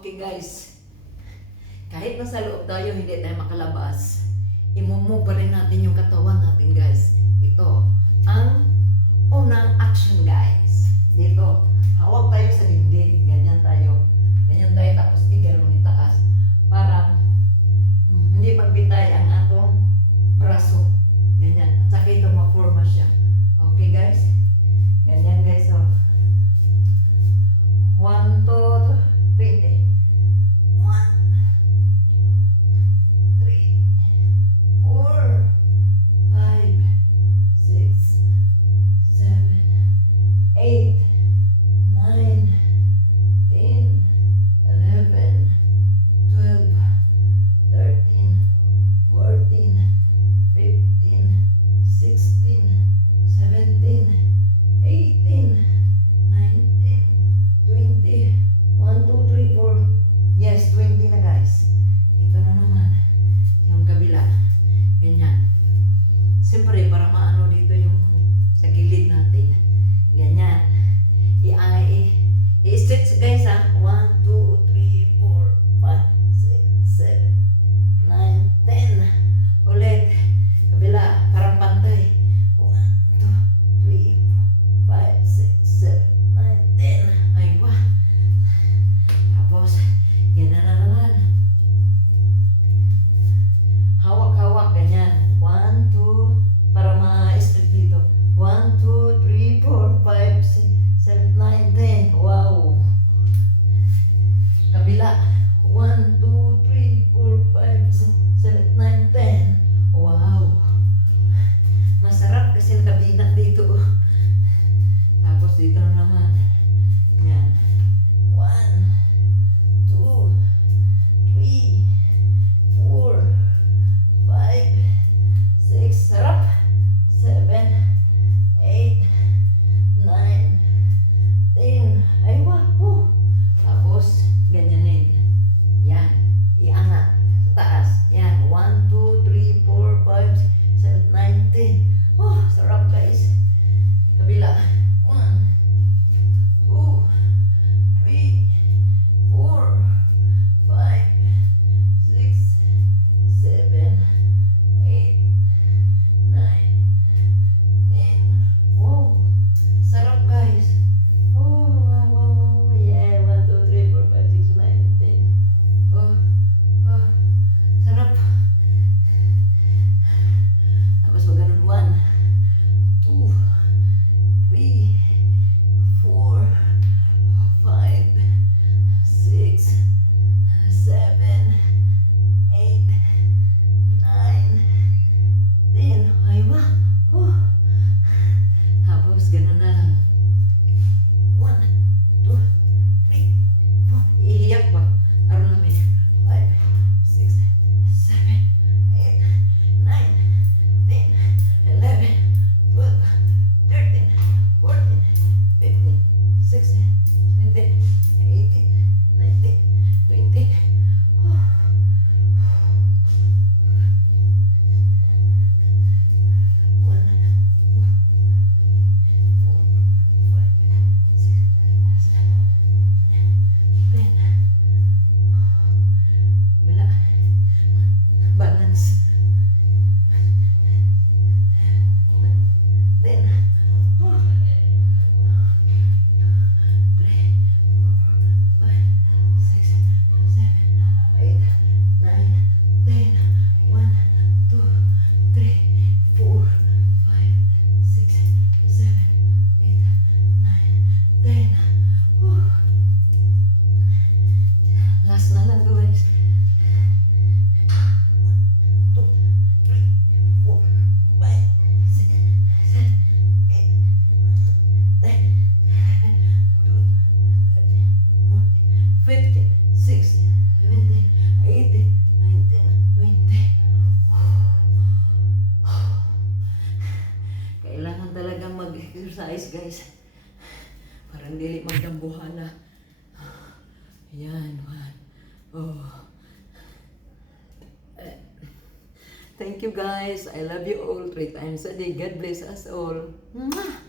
Okay guys, kahit nasa loob tayo, hindi tayo makalabas, imumu pa rin natin yung katawan natin guys. Ito, ang unang action guys. Dito, hawak tayo sa dingding, ganyan tayo. Ganyan tayo, tapos iganon itaas. Para hindi magbitay ang atong braso. Ganyan, at saka ito ma-forma siya. Okay guys? Ganyan guys, oh. 1, 2, 3. 1, 2, 3, 4, 5, 6, 7, 8, 9, 10, 11, 12, 13, 14, 15, 16, 17, 18, 19, 20, 1, 2, 3, 4. Yes, 20 na guys. Ito na naman. Yung kabila. Ganyan. Siyempre, para maano dito yung sa gilid natin. Ganyan. I-stretch guys ha. 1, 2, 3, 4, 5, 6, 7, 9, 10. Ulit. Kabila. Parang pantay. 1, 2, 3, 4, 5, 6, 7, 9, 10. Ay, wah. Tapos, yan na naman. Hawak-hawak, ganyan. 1, 2, para ma-straight dito. 1, 2, 3, 4, 5, 6, 7, 9, 10. Wow! Kabila. 1, 2, 3, 4, 5, 6, 7, 9, 10. Wow! Masarap kasi nakabina dito. Tapos dito na naman. Yan. 1, 2, 3, 4, 5, 6, sarap. 7, 8, 9, 10. Ay, wow. Tapos, ganyanin. Yan. Iangat. Sa taas. Yan. 1, 2, 3, 4, 5, 6, 7, 9, 10. Oh, sarap guys. Kabila. 1, 2, 3, 4, 5, 6, 7, 8, 9, 10. Wow! Sarap guys. Oh, wow. Yeah, 1, 2, 3, 4, 5, 6, 9, 10. Oh, sarap. Tapos pag ganun, 1, 2, 3, 4, 5, 6, 7, 8, 9, 10. Ay, wah. Tapos, ganun na lang. 1, 2, 3, 4. Ihiyak ba? Aron namin. 5, 6, 7, 8, 9, 10, 11, 12, 13, 14, 15, 16, 17, 18, 19, 20. One, 4, 5, 6, 7, 10. Bila. Balance. 10. 10. Last na lang guys. 1, 2, 3, 4, 5, 6, 7, 8, 9, 10, 11, 12, 13, 14, 15, 16, 17, 18, 19, 20. Kailangan talaga mag-exercise guys. Parang dili magdambuhala. Ayan, man. Oh. Thank you guys. I love you all 3 times a day. God bless us all. Mwah!